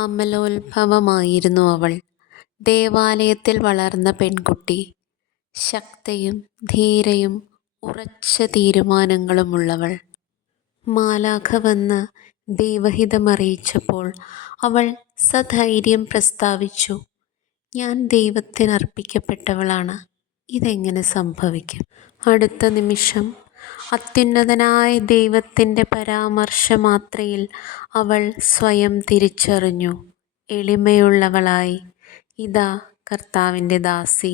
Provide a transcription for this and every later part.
അമലോത്ഭവമായിരുന്നു അവൾ. ദേവാലയത്തിൽ വളർന്ന പെൺകുട്ടി. ശക്തയും ധീരയും ഉറച്ച തീരുമാനങ്ങളുമുള്ളവൾ. മാലാഖ വന്ന് ദൈവഹിതമറിയിച്ചപ്പോൾ അവൾ സധൈര്യം പ്രസ്താവിച്ചു, "ഞാൻ ദൈവത്തിനർപ്പിക്കപ്പെട്ടവളാണ്. ഇതെങ്ങനെ സംഭവിക്കും?" അടുത്ത നിമിഷം അത്യുന്നതനായ ദൈവത്തിൻ്റെ പരാമർശമാത്രയിൽ അവൾ സ്വയം തിരിച്ചറിഞ്ഞു. എളിമയുള്ളവളായി, "ഇതാ കർത്താവിൻ്റെ ദാസി."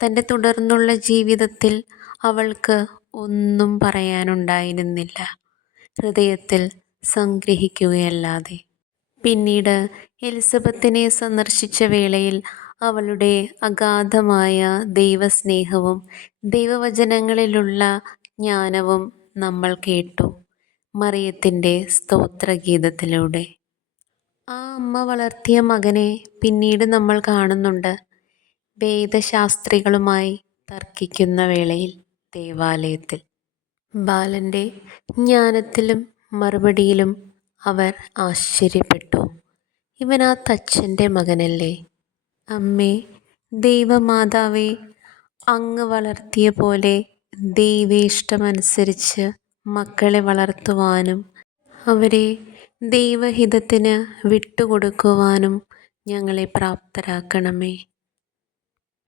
തൻ്റെ തുടർന്നുള്ള ജീവിതത്തിൽ അവൾക്ക് ഒന്നും പറയാനുണ്ടായിരുന്നില്ല, ഹൃദയത്തിൽ സംഗ്രഹിക്കുകയല്ലാതെ. പിന്നീട് എലിസബത്തിനെ സന്ദർശിച്ച വേളയിൽ അവളുടെ അഗാധമായ ദൈവസ്നേഹവും ദൈവവചനങ്ങളിലുള്ള ജ്ഞാനവും നമ്മൾ കേട്ടു, മറിയത്തിൻ്റെ സ്തോത്രഗീതത്തിലൂടെ. ആ അമ്മ വളർത്തിയ മകനെ പിന്നീട് നമ്മൾ കാണുന്നുണ്ട്, വേദശാസ്ത്രികളുമായി തർക്കിക്കുന്ന വേളയിൽ ദേവാലയത്തിൽ. ബാലൻ്റെ ജ്ഞാനത്തിലും മറുപടിയിലും അവർ ആശ്ചര്യപ്പെട്ടു. "ഇവൻ ആ തച്ചൻ്റെ മകനല്ലേ? അമ്മേ, ദൈവമാതാവേ, അങ്ങ് വളർത്തിയ പോലെ ദൈവേഷ്ടമനുസരിച്ച് മക്കളെ വളർത്തുവാനും അവരെ ദൈവഹിതത്തിന് വിട്ടുകൊടുക്കുവാനും ഞങ്ങളെ പ്രാപ്തരാക്കണമേ."